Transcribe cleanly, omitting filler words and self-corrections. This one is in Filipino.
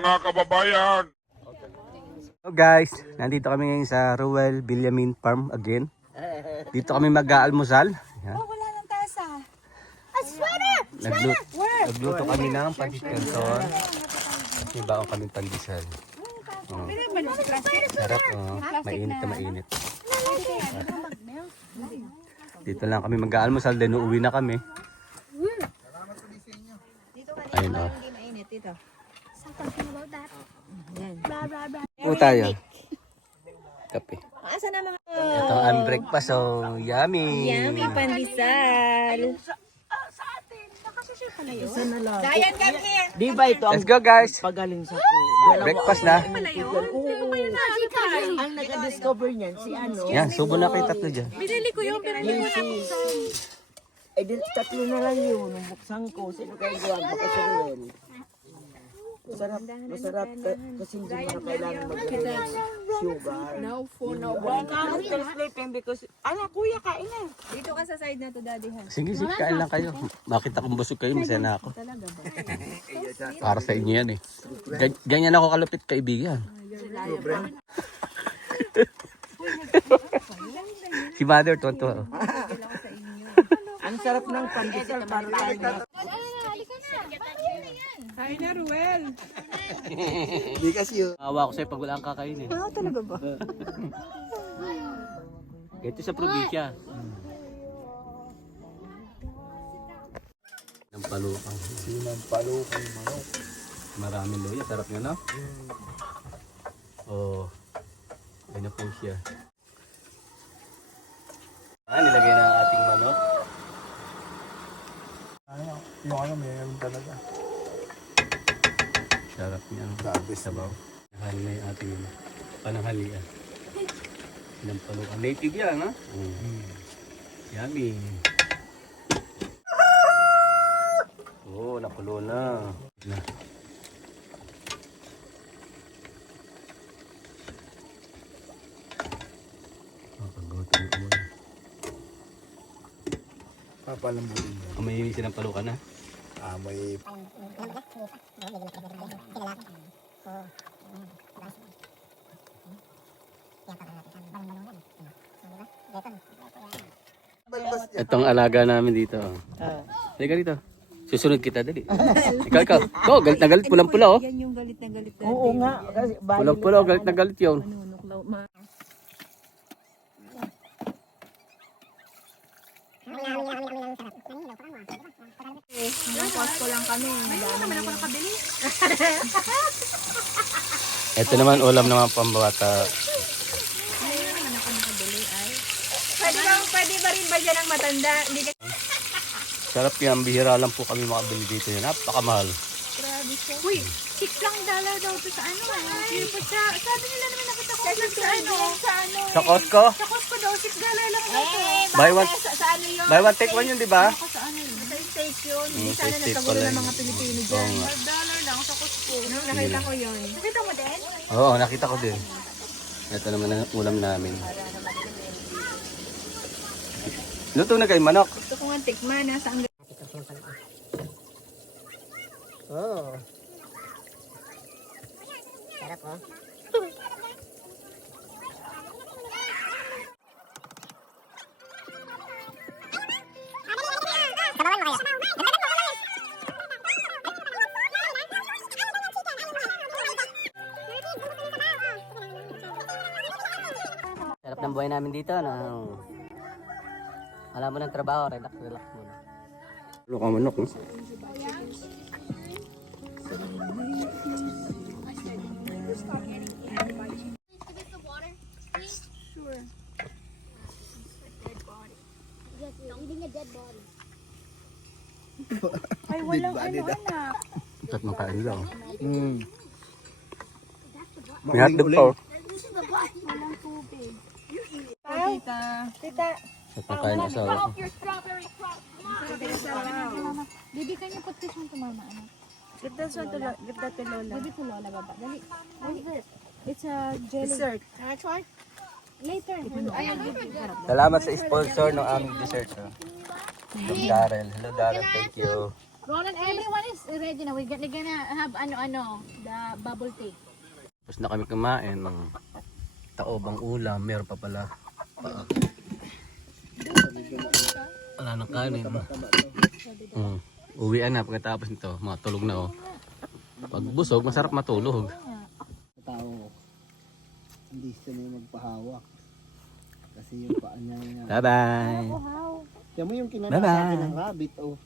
Mga kababayan! So guys, nandito kami ngayon sa Ruel Villamin Farm again. Dito kami mag-aalmusal. Yan. Oh, wala nang tasa. A sweater! Nagluto kami ng pancit canton. May baong kami pandesal. Oh. Sarap, oh. Mainit na mainit. Dito lang kami mag-aalmusal, then uuwi na kami. Ayun, oh. Hindi mainit dito. Po tayo. Kape. Asa na mga... Ito ang breakfast, so yummy. Yummy pandesal. Dayan kami. Di ba ito ang Let's go guys. pagaling sa Breakfast na. Ang naka-discover niyan, si ano? Yan, subo na kayo tatlo dyan. Binili ko yung pero hindi ko na buksan. Eh, tatlo na lang yun. Nung buksan ko, sino kayo gawa? Baka si Ruel. Masarap kasi hindi mo na kailangan mag-sugar. No phone, no Why now still sleeping because, kuya, kain na. Dito ka sa side na to, daddy ha. Sige, sige, kain lang kayo. Makita kong busog kayo, masaya na ako. Para sa inyo yan eh. Ganyan ako kalupit kaibigan. Si mother, tonto. Ang sarap ng pandesal para tayo na. Hi na, Ruel. Awa ko sa'yo pag wala kang kakainin. Talaga ba? Ito sa probinsya. Ng palukang. Ng palukang manok. Maraming luya. Sarap nyo, no? Oh. Ayun na po siya. Nilagay na ang ating manok. Yung meron talaga. Sarap niya. Sabi sabaw. Nahal na yung ating pananghalian. Ng palukang. Native yan, ha? Yummy. Oh, nakulo na. Paggoto ng ulo. Papalambutin mo. May silang palukan na. May Itong alaga namin dito. Halika dito. Susunod kita dali. Ikaw. Oh, galit na galit. Pulang-pula, oh. Yan yung galit na galit daddy. Oo nga. Kasi Pulang-pula, oh. Galit na galit yun. Manunuklaw ma. Nang Costco lang kami. Mayroon naman ako nakabili. Ito naman ulam ng mga pambata. Mayroon naman ako nakabili ay. Pwede ba rin ba dyan ang matanda? Hindi ka... Sarap yan. Bihira lang po kami makabili dito. Napakamahal. Grabe siya. Uy, $6 daw to sa ano eh. Sabi nila naman nakita ko sa ano. Sa Costco? Sa Costco daw, $6 lang daw to. Buy one, Sa ano yun? buy one take one yun, di ba? Ako sa ano yun? Sa steak yun. Hindi Sa sana steak nagkagulo pala ng yun. mga Pilipino Oo dyan. nga. $5 lang sa Costco. Nakita ko yun. Nakita mo din? Oo, nakita ko din. Ito naman ang ulam namin. Luto na kayo manok. Gusto ko nga tikman. Nasa ang... Oo. Sarap, oh. Sarap ng buhay namin dito. Alam mo ng trabaho, relax muna. Luka manok, no? Ay, walang ano anak. Tat makain lang. May hotdog pa, oh. Walang tubig. Tita. Tat makain ang asawa ko. Baby, can you put this one to mama, anak? Give that to Lola. Give it to Lola, baba. Dali. It's a jelly. Dessert. Can I try? Later. I'll give you. Salamat sa sponsor ng aming dessert. Oh. From Darrell. Hello Darrell, thank you. Roland, everyone is ready na. We're gonna have the bubble tea. Tapos na kami kumain ng taobang ulam. Meron pa pala. Wala nang kanin. Uwian na pagkatapos nito. Matulog na oh. Pag busog, masarap matulog. Tao, hindi sila magpahawak. Kasi yung paa niya nga. Bye-bye. Kaya mo yung kinakain ng rabbit, oh.